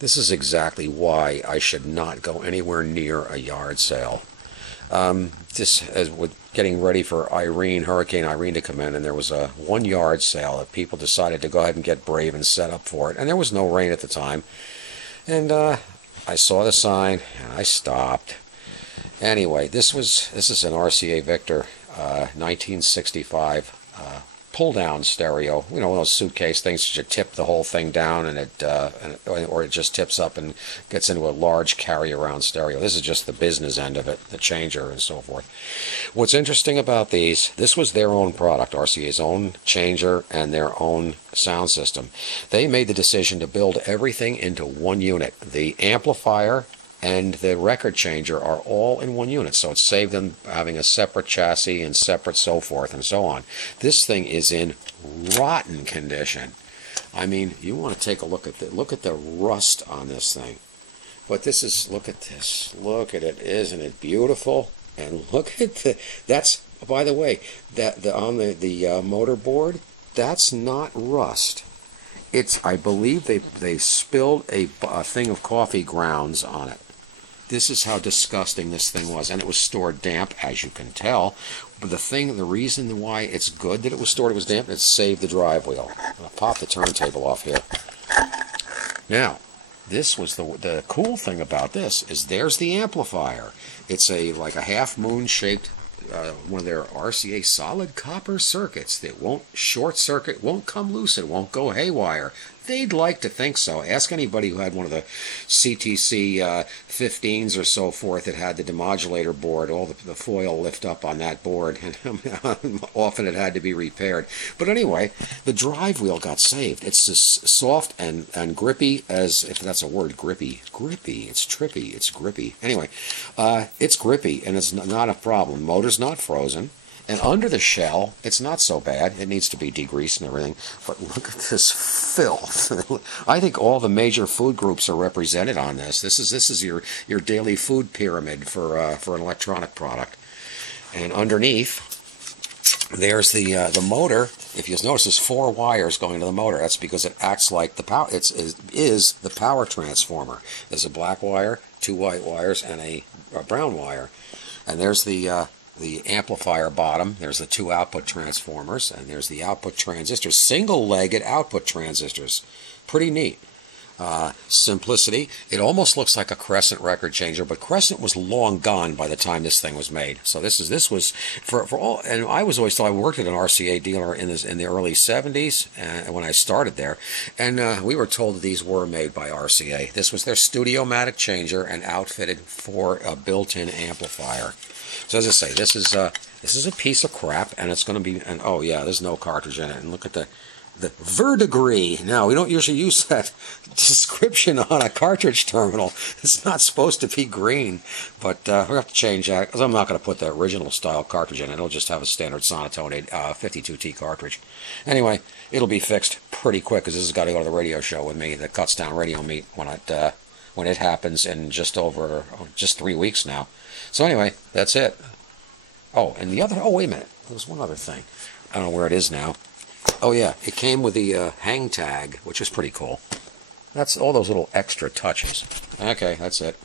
This is exactly why I should not go anywhere near a yard sale. Just as with getting ready for Hurricane Irene to come in, and there was a 1-yard sale that people decided to go ahead and get brave and set up for it. And there was no rain at the time. And I saw the sign and I stopped. Anyway, this is an RCA Victor 1965 pull-down stereo. You know, one of those suitcase things that you tip the whole thing down, and or it just tips up and gets into a large carry-around stereo. This is just the business end of it, the changer and so forth. What's interesting about these, this was their own product, RCA's own changer and their own sound system. They made the decision to build everything into one unit. The amplifier and the record changer are all in one unit, so it saved them having a separate chassis and separate so forth and so on. This thing is in rotten condition. I mean, you want to take a look at the rust on this thing. But this is, look at this, look at it, isn't it beautiful? And look at that's, by the way, on the motor board, that's not rust. It's, I believe they spilled a thing of coffee grounds on it. This is how disgusting this thing was, and it was stored damp, as you can tell. But the reason why it's good that it was stored, it was damp, it saved the drive wheel. I'll pop the turntable off here. Now, this was the cool thing about this is there's the amplifier. It's like a half-moon shaped one of their RCA solid copper circuits that won't short circuit, won't come loose, it won't go haywire. They'd like to think so. Ask anybody who had one of the CTC 15s or so forth that had the demodulator board, all the foil lift up on that board, and often it had to be repaired. But anyway, the drive wheel got saved. It's as soft and grippy as, if that's a word, grippy. Grippy, it's trippy, it's grippy. Anyway, it's grippy, and it's not a problem. Motor's not frozen. And under the shell, it's not so bad. It needs to be degreased and everything. But look at this filth. I think all the major food groups are represented on this. This is your daily food pyramid for an electronic product. And underneath, there's the motor. If you notice, there's 4 wires going to the motor. That's because it acts like the power. It is the power transformer. There's a black wire, 2 white wires, and a brown wire. And there's the amplifier bottom. There's the 2 output transformers, and there's the output transistors, single-legged output transistors. Pretty neat. Simplicity. It almost looks like a Crescent record changer, but Crescent was long gone by the time this thing was made. So this was for all. And I was always told, I worked at an RCA dealer in the early 70s when I started there, and we were told that these were made by RCA. This was their Studiomatic changer and outfitted for a built-in amplifier. So as I say, this is a piece of crap, and it's going to be. And oh yeah, there's no cartridge in it. And look at the verdigris. Now, we don't usually use that description on a cartridge terminal. It's not supposed to be green, but we're going to have to change that, because I'm not going to put the original style cartridge in. It'll just have a standard Sonotone 52T cartridge. Anyway, it'll be fixed pretty quick, because this has got to go to the radio show with me, the Cuts Down Radio meet, when it happens in just 3 weeks now. So anyway, that's it. Oh, and wait a minute. There was one other thing. I don't know where it is now. Oh yeah, it came with the hang tag, which is pretty cool. That's all those little extra touches. Okay, that's it.